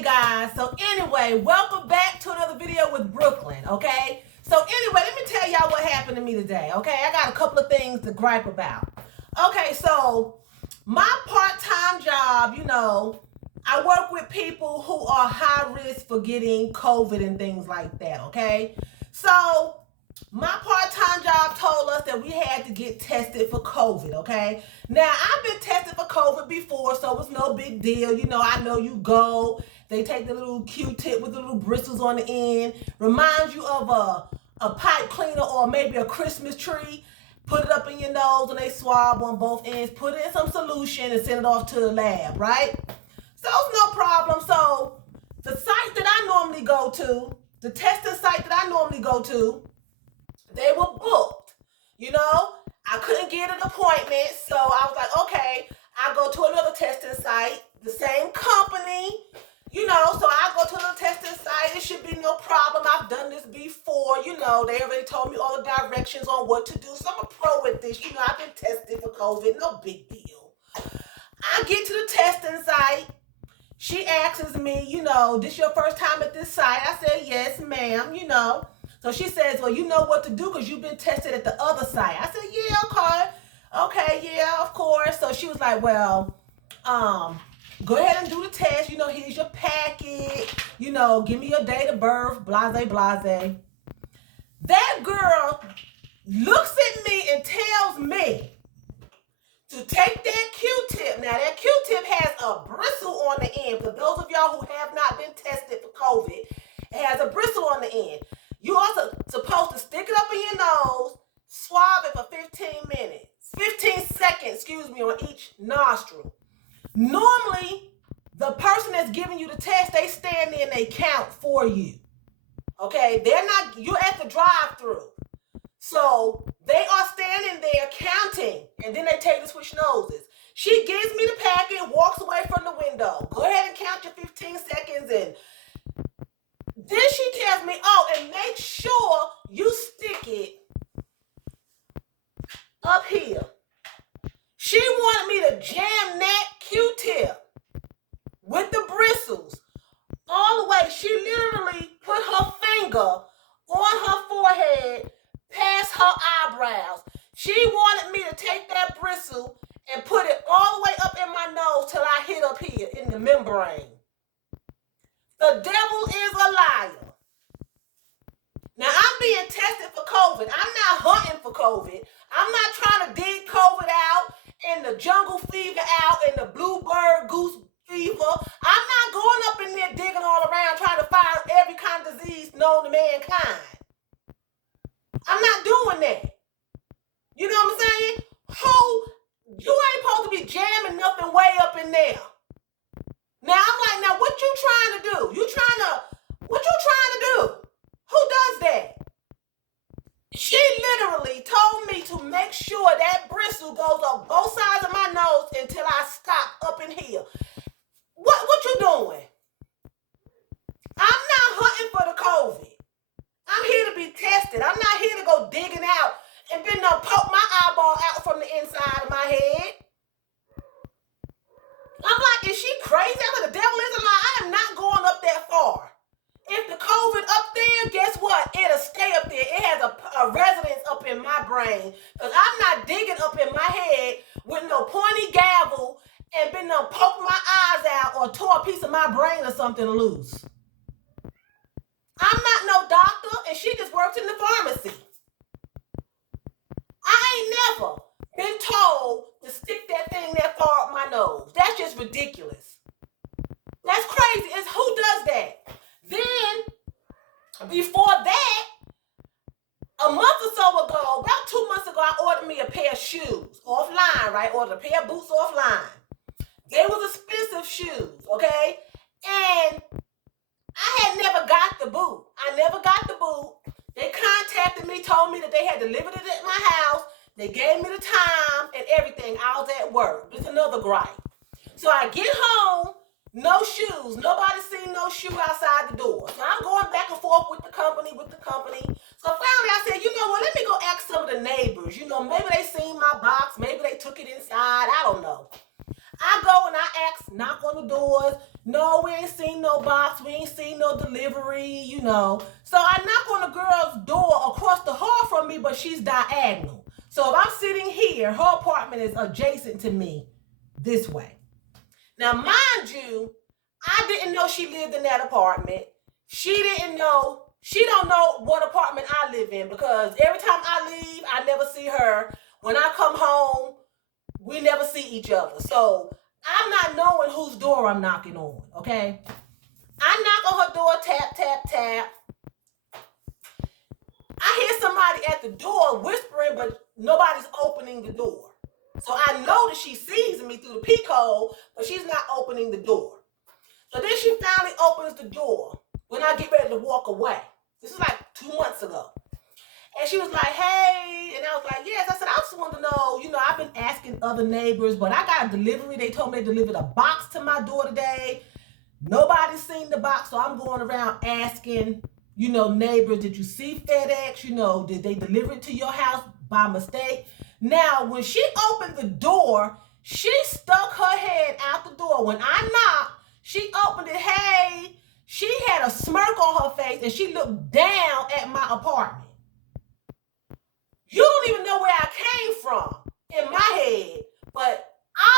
Hey guys, so anyway, welcome back to another video with Brooklyn, okay? So anyway, let me tell y'all what happened to me today, okay? I got a couple of things to gripe about. Okay, so my part-time job, I work with people who are high risk for getting COVID and things like that, okay? So my part-time job told us that we had to get tested for COVID, okay? Now, I've been tested for COVID before, so it's no big deal. I know you go, they take the little Q-tip with the little bristles on the end, reminds you of a pipe cleaner or maybe a Christmas tree. Put it up in your nose and they swab on both ends, put it in some solution and send it off to the lab, right? So it's no problem. So the site that I normally go to, the testing site that I normally go to, they were booked. I couldn't get an appointment, so I was like, okay, I'll go to another testing site, the same company, so I go to another testing site. It should be no problem. I've done this before, they already told me all the directions on what to do, so I'm a pro with this. I've been tested for COVID, no big deal. I get to the testing site. She asks me, this your first time at this site? I said, yes, ma'am, So she says, well, you know what to do because you've been tested at the other site. I said, yeah, okay. Okay, yeah, of course. So she was like, well, go ahead and do the test. Here's your packet. Give me your date of birth, blase, blase. That girl looks at me and tells me to take that Q-tip. Now, that Q-tip has a bristle on the end. For those of y'all who have not been tested for COVID, it has a bristle on the end. You also supposed to stick it up in your nose, swab it for 15 seconds, on each nostril. Normally, the person that's giving you the test, they stand there and they count for you. Okay, you're at the drive-through. So they are standing there counting, and then they tell you to switch noses. She gives me the packet, walks away from the window. Go ahead and count your 15 seconds and then she tells me, and make sure you stick it up here. She wanted me to jam that Q-tip with the bristles all the way. She literally put her finger on her forehead past her eyebrows. She wanted me to take that bristle and put it all the way up in my nose till I hit up here in the membrane. The devil is a liar. Now, I'm being tested for COVID. I'm not hunting for COVID. I'm not trying to dig COVID out and the jungle fever out and the bluebird goose fever. I'm not going up in there digging all around trying to find every kind of disease known to mankind. I'm not doing that. You know what I'm saying? You ain't supposed to be jamming nothing way up in there. Now, I'm like, now what you trying to do? What you trying to do? Who does that? She literally told me to make sure that bristle goes up both sides of my nose until I stop up in here. What you doing? I'm not hunting for the COVID. I'm here to be tested. I'm not here to go digging out and then poke my eyeball out from the inside of my head. I'm like, is she crazy? I'm like, the devil is a lie. I am not going up that far. If the COVID up there, guess what? It'll stay up there. It has a residence up in my brain. Because I'm not digging up in my head with no pointy gavel and been poke my eyes out or tore a piece of my brain or something loose. I'm not no doctor, and she just works in the pharmacy. I ain't never been told to stick that thing that far up my nose. That's just ridiculous. That's crazy. Who does that? Then, before that, a month or so ago, about 2 months ago, I ordered me a pair of shoes offline, right? Ordered a pair of boots offline. They was expensive shoes, okay? And I had never got the boot. They contacted me, told me that they had delivered it at my house. They gave me the time and everything. I was at work. It's another gripe. So I get home, no shoes. Nobody seen no shoe outside the door. So I'm going back and forth with the company. So finally I said, let me go ask some of the neighbors. Maybe they seen my box. Maybe they took it inside. I don't know. I go and I ask, knock on the doors. No, we ain't seen no box. We ain't seen no delivery, you know. So I knock on the girl's door across the hall from me, but she's diagonal. So if I'm sitting here, her apartment is adjacent to me this way. Now, mind you, I didn't know she lived in that apartment. She didn't know, she don't know what apartment I live in because every time I leave, I never see her. When I come home, we never see each other. So I'm not knowing whose door I'm knocking on, okay? I knock on her door, tap, tap, tap. I hear somebody at the door whispering, but nobody's opening the door. So I know that she sees me through the peephole, but she's not opening the door. So then she finally opens the door when I get ready to walk away. This is like 2 months ago. And she was like, hey, and I was like, yes. I said, I just want to know, you know, I've been asking other neighbors, but I got a delivery. They told me they delivered a box to my door today. Nobody's seen the box, so I'm going around asking, you know, neighbors, did you see FedEx? You know, did they deliver it to your house by mistake? Now, when she opened the door, she stuck her head out the door. When I knocked, she opened it, hey, she had a smirk on her face, and she looked down at my apartment. You don't even know where I came from in my head, but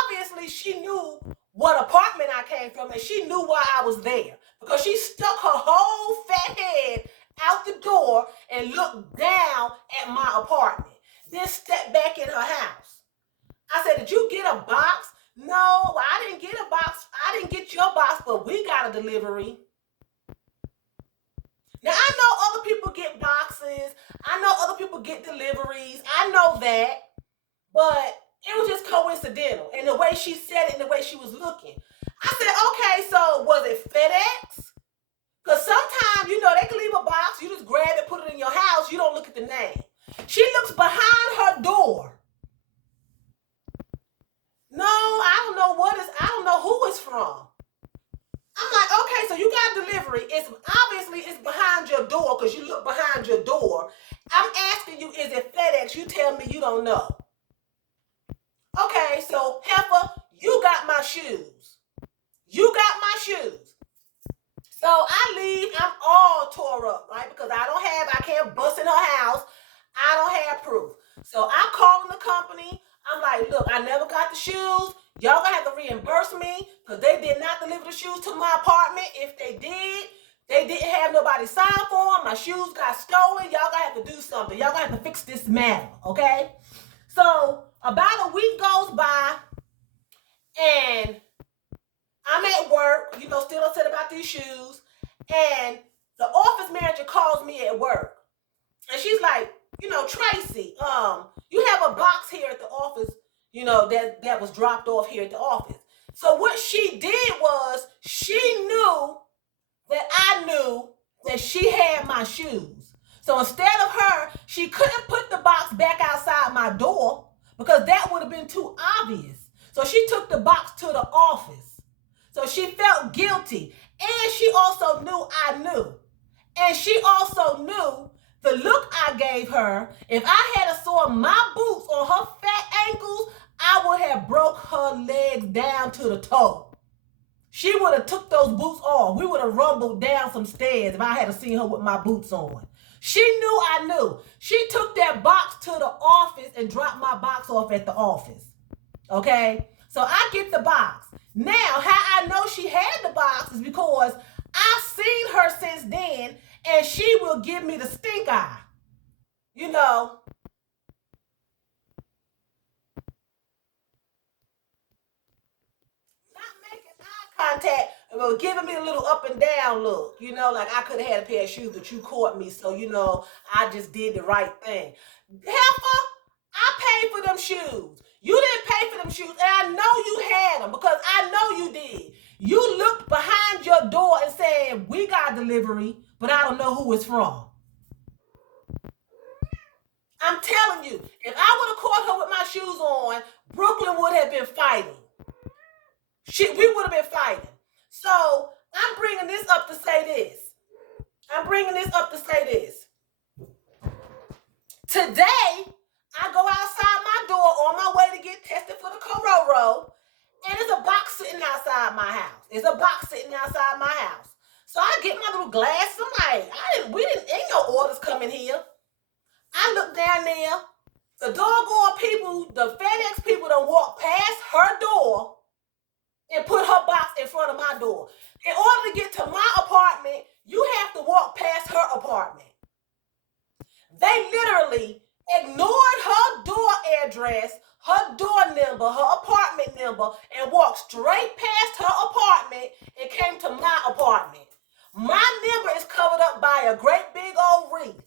obviously she knew what apartment I came from, and she knew why I was there because she stuck her whole fat head out the door and looked down at my apartment, then stepped back in her house. I said, did you get a box? No, I didn't get a box. I didn't get your box, but we got a delivery. Now, I know other people get boxes. I know other people get deliveries. I know that. But it was just coincidental. And the way she said it and the way she was looking. I said, okay, so was it FedEx? Because sometimes, you know, they can leave a box. You just grab it, put it in your house. You don't look at the name. She looks behind her door. No, I don't know who it's from. I'm like, okay, so you got delivery. It's behind your door because you look behind your door. I'm asking you, is it FedEx? You tell me you don't know. Okay, so heifer, you got my shoes. You got my shoes. So I leave, I'm all tore up, right? Because I can't bust in her house. I don't have proof. So I'm calling the company. I'm like, look, I never got the shoes. Y'all gonna have to reimburse me because they did not deliver the shoes to my apartment. If they did, they didn't have nobody sign for them. My shoes got stolen. Y'all gonna have to do something. Y'all gonna have to fix this matter, okay? So about a week goes by, and I'm at work, you know, still upset about these shoes, and the office manager calls me at work, and she's like, you know, Tracy, you have a box here at the office, you know, that was dropped off here at the office. So what she did was she knew that I knew that she had my shoes. So instead of her, she couldn't put the box back outside my door because that would have been too obvious. So she took the box to the office. So she felt guilty. And she also knew I knew. And she also knew the look I gave her. If I had a saw my boots on her fat ankles, I would have broke her legs down to the toe. She would have took those boots off. We would have rumbled down some stairs if I had seen her with my boots on. She knew I knew. She took that box to the office and dropped my box off at the office. Okay? So I get the box. Now, how I know she had the box is because I've seen her since then, and she will give me the stink eye. You know, not making eye contact, but giving me a little up and down look. You know, like I could have had a pair of shoes, but you caught me, so you know, I just did the right thing. Heifer, I paid for them shoes. You didn't pay for them shoes, and I know you had them because I know you did. You looked behind your door and said, we got delivery, but I don't know who it's from. I'm telling you, if I would have caught her with my shoes on, Brooklyn would have been fighting. We would have been fighting. So I'm bringing this up to say this. Today, I go outside my door on my way to get tested for the corona, And there's a box sitting outside my house. There's a box sitting outside my house. So I get my little glasses. I'm like, ain't no orders coming here. I look down there. The doggone people, the FedEx people done walk past her door and put her box in front of my door. In order to get to my apartment, you have to walk past her apartment. They literally ignored her door address, her door number, her apartment number, and walked straight past her apartment and came to my apartment. My number is covered up by a great big old wreath.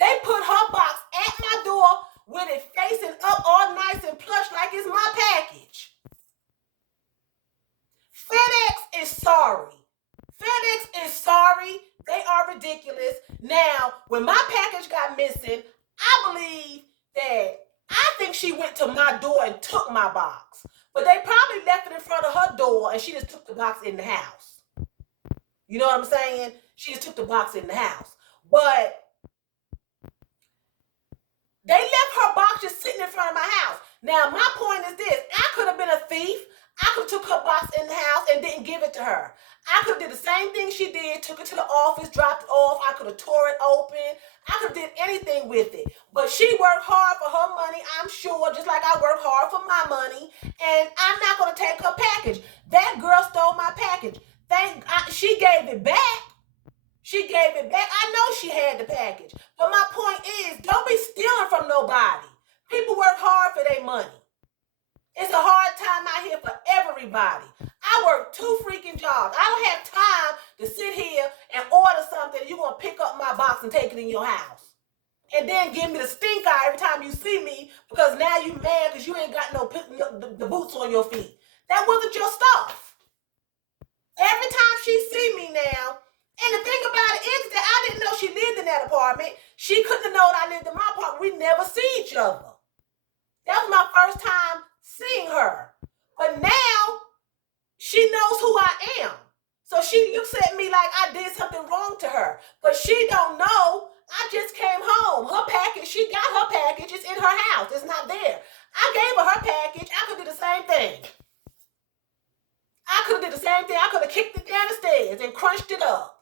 They put her box at my door with it facing up all nice and plush like it's my package. FedEx is sorry. FedEx is sorry. They are ridiculous. Now, when my package got missing, I think she went to my door and took my box. But they probably left it in front of her door and she just took the box in the house. You know what I'm saying? She just took the box in the house. But they left her box just sitting in front of my house. Now, my point is this. I could have been a thief. I could have took her box in the house and didn't give it to her. I could have did the same thing she did, took it to the office, dropped it off. I could have tore it open. I could have did anything with it. But she worked hard for her money, I'm sure, just like I worked hard for my money. And I'm not going to take her package. That girl stole my package. She gave it back. She gave it back. I know she had the package. But my point is, don't be stealing from nobody. People work hard for their money. It's a hard time out here for everybody. I work 2 freaking jobs. I don't have time to sit here and order something and you're going to pick up my box and take it in your house. And then give me the stink eye every time you see me because now you mad because you ain't got the boots on your feet. That wasn't your stuff. Every time she see me now, and the thing about it is that I didn't know she lived in that apartment. She couldn't have known I lived in my apartment. We never see each other. That was my first time seeing her. But now, she knows who I am. So she looks at me like I did something wrong to her. But she don't know. I just came home. Her package, she got her package. It's in her house. It's not there. I gave her package. I could do the same thing. I could have kicked it down the stairs and crunched it up.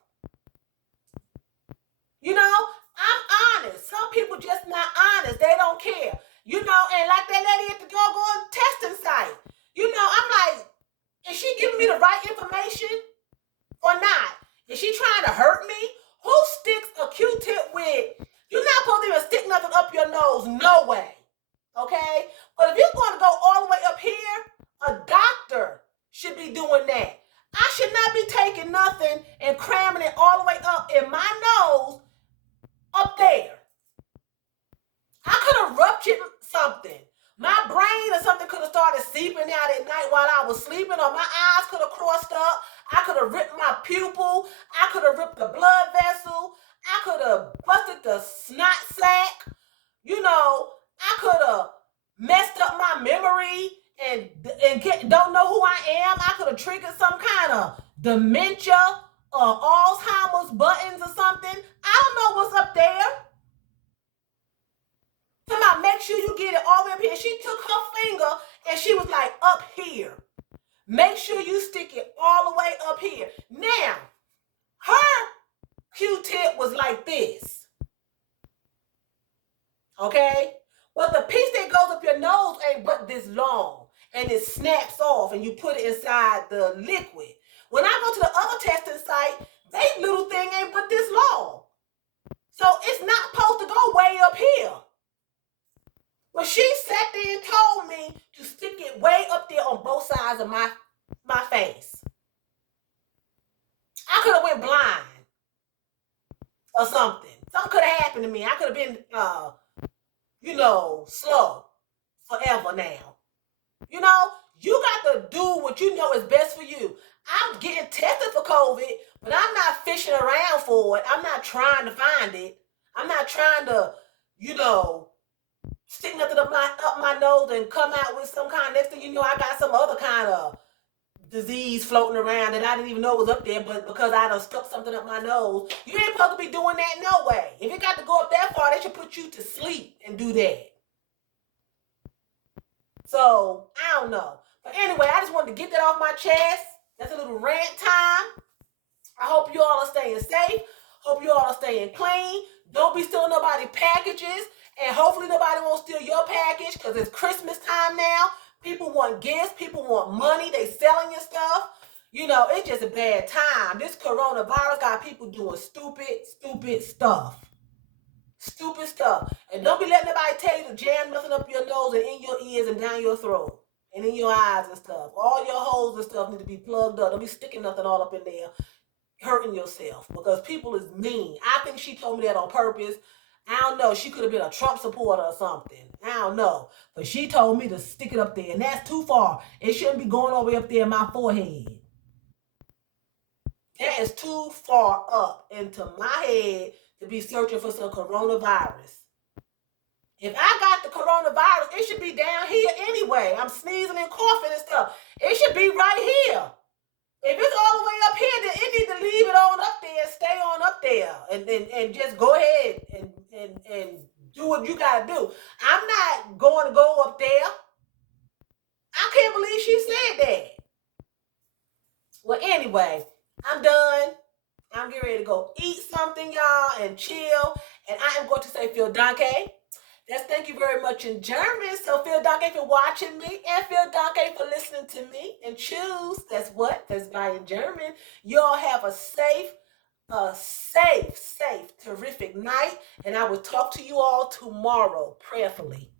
You know, I'm honest. Some people just not honest. They don't care. You know, and like that lady at the doggone testing site. You know, I'm like, is she giving me the right information or not? Is she trying to hurt me? Who sticks a Q-tip with? You're not supposed to even stick nothing up your nose. No way. Okay? But if you're going to go all the way up here, a doctor should be doing that. I should not be taking nothing and cramming it all the way up in my nose up there. I could have ruptured something. My brain or something could have started seeping out at night while I was sleeping, or my eyes could have crossed up. I could have ripped my pupil. I could have ripped the blood vessel. I could have busted the snot sac. You know, I could have messed up my memory and don't know who I am. I could have triggered some kind of dementia or Alzheimer's buttons or something. I don't know what's up there. Somebody make sure you get it all the way up here. She took her finger and she was like, up here. Make sure you stick it all the way up here. Now, her Q-tip was like this. Okay? But the piece that goes up your nose ain't but this long. And it snaps off and you put it inside the liquid. When I go to the other testing site, they little thing ain't but this long. So it's not supposed to go way up here. But she sat there and told me to stick it way up there on both sides of my face. I could have went blind or something. Something could have happened to me. I could have been, slow forever now. You know, you got to do what you know is best for you. I'm getting tested for COVID, but I'm not fishing around for it. I'm not trying to find it. I'm not trying to, stick nothing up my nose and come out with some kind. Next thing you know, I got some other kind of disease floating around that I didn't even know was up there, but because I done stuck something up my nose. You ain't supposed to be doing that no way. If it got to go up that far, they should put you to sleep and do that. So, I don't know. But anyway, I just wanted to get that off my chest. That's a little rant time. I hope you all are staying safe. Hope you all are staying clean. Don't be stealing nobody's packages. And hopefully nobody won't steal your package because it's Christmas time now. People want gifts. People want money. They selling your stuff. You know, it's just a bad time. This coronavirus got people doing stupid stuff. Stupid stuff. And don't be letting nobody tell you to jam nothing up your nose and in your ears and down your throat. And in your eyes and stuff. All your holes and stuff need to be plugged up. Don't be sticking nothing all up in there, hurting yourself. Because people is mean. I think she told me that on purpose. I don't know. She could have been a Trump supporter or something. I don't know. But she told me to stick it up there. And that's too far. It shouldn't be going all the way up there in my forehead. That is too far up into my head to be searching for some coronavirus. If I got the coronavirus, it should be down here anyway. I'm sneezing and coughing and stuff. It should be right here. If it's all the way up here, then it need to leave it on up there, stay on up there, and just go ahead and do what you gotta do. I'm not going to go up there. I can't believe she said that. Well, anyway, I'm done. I'm getting ready to go eat something, y'all, and chill. And I am going to say Phil Danke. That's thank you very much in German. So Phil Danke for watching me and Phil Danke for listening to me. And choose, that's what? That's by in German. You all have a safe, terrific night. And I will talk to you all tomorrow, prayerfully.